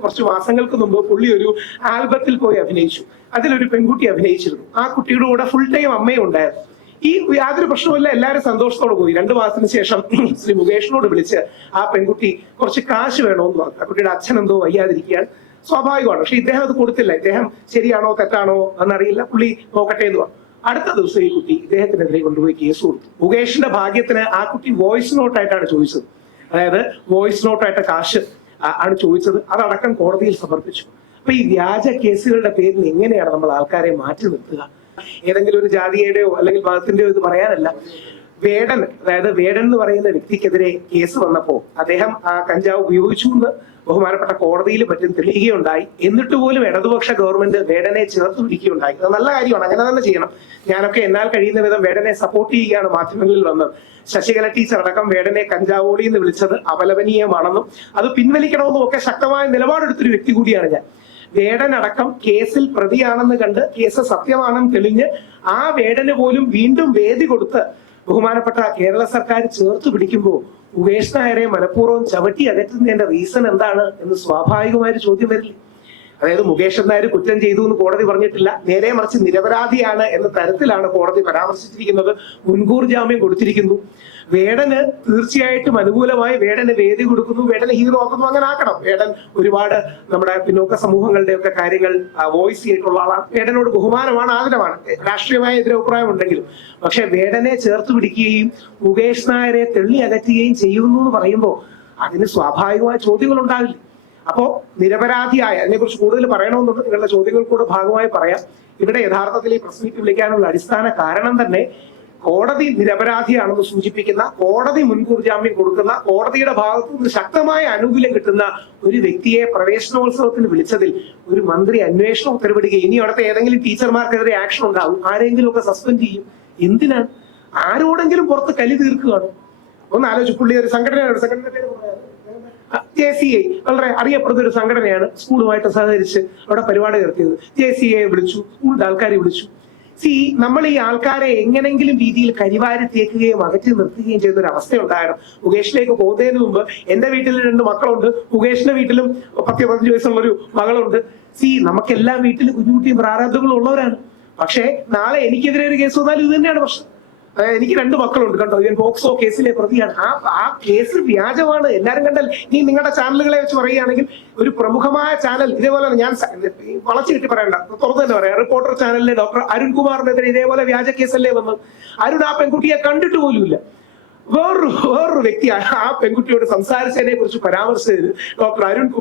കുറച്ച് മാസങ്ങൾക്ക് മുമ്പ് പുള്ളി ഒരു ആൽബത്തിൽ പോയി അഭിനയിച്ചു. അതിലൊരു പെൺകുട്ടി അഭിനയിച്ചിരുന്നു. ആ കുട്ടിയുടെ കൂടെ ഫുൾ ടൈം അമ്മയും ഉണ്ടായിരുന്നു. ഈ യാതൊരു പ്രശ്നവുമില്ല, എല്ലാവരും സന്തോഷത്തോടെ പോയി. 2 മാസത്തിന് ശേഷം ശ്രീ മുകേഷിനോട് വിളിച്ച് ആ പെൺകുട്ടി കുറച്ച് കാശ് വേണമെന്ന് പറഞ്ഞു. ആ കുട്ടിയുടെ അച്ഛൻ എന്തോ വയ്യാതിരിക്കുകയാണ്, സ്വാഭാവികമാണ്. പക്ഷെ ഇദ്ദേഹം അത് കൊടുത്തില്ല. ഇദ്ദേഹം ശരിയാണോ തെറ്റാണോ എന്നറിയില്ല, പുള്ളി നോക്കട്ടെ എന്ന് പറഞ്ഞു. അടുത്ത ദിവസം ഈ കുട്ടി ഇദ്ദേഹത്തിനെതിരെ കൊണ്ടുപോയി കേസ് കൊടുത്തു. മുകേഷിന്റെ ഭാഗ്യത്തിന് ആ കുട്ടി വോയിസ് നോട്ടായിട്ടാണ് ചോദിച്ചത്. അതായത് വോയിസ് നോട്ടായിട്ട് കാശ് ആണ് ചോദിച്ചത്. അതടക്കം കോടതിയിൽ സമർപ്പിച്ചു. അപ്പൊ ഈ വ്യാജ കേസുകളുടെ പേരിൽ എങ്ങനെയാണ് നമ്മൾ ആൾക്കാരെ മാറ്റി നിർത്തുക? ഏതെങ്കിലും ഒരു ജാതിയുടെയോ അല്ലെങ്കിൽ മതത്തിന്റെയോ ഇത് പറയാനല്ല. വേടൻ, അതായത് വേടൻ എന്ന് പറയുന്ന വ്യക്തിക്കെതിരെ കേസ് വന്നപ്പോ അദ്ദേഹം ആ കഞ്ചാവ് ഉപയോഗിച്ചു എന്ന് ബഹുമാനപ്പെട്ട കോടതിയിൽ പറ്റും തെളിയുകയുണ്ടായി. എന്നിട്ട് പോലും ഇടതുപക്ഷ ഗവൺമെന്റ് വേടനെ ചേർത്ത് പിടിക്കുകയുണ്ടായി. അത് നല്ല കാര്യമാണ്, അങ്ങനെ തന്നെ ചെയ്യണം. ഞാനൊക്കെ എന്നാൽ കഴിയുന്ന വിധം വേടനെ സപ്പോർട്ട് ചെയ്യുകയാണ് മാധ്യമങ്ങളിൽ വന്നത്. ശശികല ടീച്ചർ അടക്കം വേടനെ കഞ്ചാവോളി എന്ന് വിളിച്ചത് അപലപനീയമാണെന്നും അത് പിൻവലിക്കണമെന്നും ഒക്കെ ശക്തമായ നിലപാടെടുത്തൊരു വ്യക്തി കൂടിയാണ് ഞാൻ. വേടനടക്കം കേസിൽ പ്രതിയാണെന്ന് കണ്ട് കേസ് സത്യമാണെന്ന് തെളിഞ്ഞ് ആ വേടന് പോലും വീണ്ടും വേദി കൊടുത്ത് ബഹുമാനപ്പെട്ട കേരള സർക്കാർ ചേർത്ത് പിടിക്കുമ്പോൾ മുകേഷ് നായരെ മനഃപൂർവ്വം ചവിട്ടി അകറ്റുന്നതിന്റെ റീസൺ എന്താണ് എന്ന് സ്വാഭാവികമായൊരു ചോദ്യം വരില്ലേ? അതായത് മുകേഷ് നായർ കുറ്റം ചെയ്തു എന്ന് കോടതി പറഞ്ഞിട്ടില്ല, നേരെ മറിച്ച് നിരപരാധിയാണ് എന്ന തരത്തിലാണ് കോടതി പരാമർശിച്ചിരിക്കുന്നത്. മുൻകൂർ ജാമ്യം കൊടുത്തിരിക്കുന്നു. വേടന് തീർച്ചയായിട്ടും അനുകൂലമായി വേടന് വേദി കൊടുക്കുന്നു, വേടന് ഹീറോ ആക്കുന്നു. അങ്ങനെ ആക്കണം. വേടൻ ഒരുപാട് നമ്മുടെ പിന്നോക്ക സമൂഹങ്ങളുടെ ഒക്കെ കാര്യങ്ങൾ വോയിസ് ചെയ്തിട്ടുള്ള ആളാണ്. വേടനോട് ബഹുമാനമാണ്, ആദരവാണ്, രാഷ്ട്രീയമായ എതിരഭിപ്രായം ഉണ്ടെങ്കിലും. പക്ഷെ വേടനെ ചേർത്ത് പിടിക്കുകയും മുകേഷ് നായരെ തെള്ളി അകറ്റുകയും ചെയ്യുന്നു എന്ന് പറയുമ്പോൾ അതിന് സ്വാഭാവികമായ ചോദ്യങ്ങൾ ഉണ്ടാവില്ല. അപ്പോ നിരപരാധിയായ, അതിനെക്കുറിച്ച് കൂടുതൽ പറയണമെന്നുണ്ട്, നിങ്ങളുടെ ചോദ്യങ്ങൾക്കൂടെ ഭാഗമായി പറയാം. ഇവിടെ യഥാർത്ഥത്തിൽ ഈ പ്രസ് മീറ്റ് വിളിക്കാനുള്ള അടിസ്ഥാന കാരണം തന്നെ കോടതി നിരപരാധിയാണെന്ന് സൂചിപ്പിക്കുന്ന, കോടതി മുൻകൂർ ജാമ്യം കൊടുക്കുന്ന, കോടതിയുടെ ഭാഗത്തു നിന്ന് ശക്തമായ ആനുകൂല്യം കിട്ടുന്ന ഒരു വ്യക്തിയെ പ്രവേശനോത്സവത്തിന് വിളിച്ചതിൽ ഒരു മന്ത്രി അന്വേഷണം ഉത്തരവിടുകയും ഇനി അവിടുത്തെ ഏതെങ്കിലും ടീച്ചർമാർക്കെതിരെ ആക്ഷൻ ഉണ്ടാവും, ആരെങ്കിലും ഒക്കെ സസ്പെൻഡ് ചെയ്യും. എന്തിനാണ്? ആരോടെങ്കിലും പുറത്ത് കലി തീർക്കുകയാണ്. ഒന്ന് ആലോചിച്ചു. പുള്ളി ഒരു സംഘടനയുടെ JCI വളരെ അറിയപ്പെടുന്ന ഒരു സംഘടനയാണ്. സ്കൂളുമായിട്ട് സഹകരിച്ച് അവിടെ പരിപാടി നടത്തിയത്. JCI വിളിച്ചു, സ്കൂളിന്റെ ആൾക്കാരെ വിളിച്ചു. നമ്മൾ ഈ ആൾക്കാരെ എങ്ങനെങ്കിലും രീതിയിൽ കരിവാരി തേക്കുകയും അകറ്റി നിർത്തുകയും ചെയ്യുന്ന ഒരു അവസ്ഥ ഉണ്ടായിരുന്നു. മുകേഷിലേക്ക് പോകുന്നതിന് മുമ്പ് എന്റെ വീട്ടിൽ 2 മക്കളുണ്ട്, മുകേഷിന്റെ വീട്ടിലും 10-15 വയസ്സുള്ളൊരു മകളുണ്ട്. നമുക്കെല്ലാ വീട്ടിലും കുഞ്ഞുകുട്ടിയും പ്രാരാബ്ദങ്ങളും ഉള്ളവരാണ്. പക്ഷെ നാളെ എനിക്കെതിരെ ഒരു കേസ് വന്നാലും ഇത് തന്നെയാണ് പ്രശ്നം. എനിക്ക് 2 മക്കളുണ്ട്, കണ്ടോ, ഇവൻ പോക്സോ കേസിലെ പ്രതിയാണ്. ആ കേസ് വ്യാജമാണ്. എല്ലാരും കണ്ടാൽ നീ നിങ്ങളുടെ ചാനലുകളെ വെച്ച് പറയുകയാണെങ്കിൽ ഒരു പ്രമുഖമായ ചാനൽ ഇതേപോലെ, ഞാൻ വളച്ചു കിട്ടി പറയണ്ട, തുറന്നു തന്നെ പറയാം, റിപ്പോർട്ടർ ചാനലിലെ ഡോക്ടർ അരുൺകുമാറിനെതിരെ ഇതേപോലെ വ്യാജ കേസല്ലേ വന്നത്. അരുൺ ആ പെൺകുട്ടിയെ കണ്ടിട്ട് പോലുമില്ല. വേറൊരു വ്യക്തി ആ പെൺകുട്ടിയോട് സംസാരിച്ചതിനെ കുറിച്ച് പരാമർശിച്ചത് ഡോക്ടർ അരുൺകുമാർ.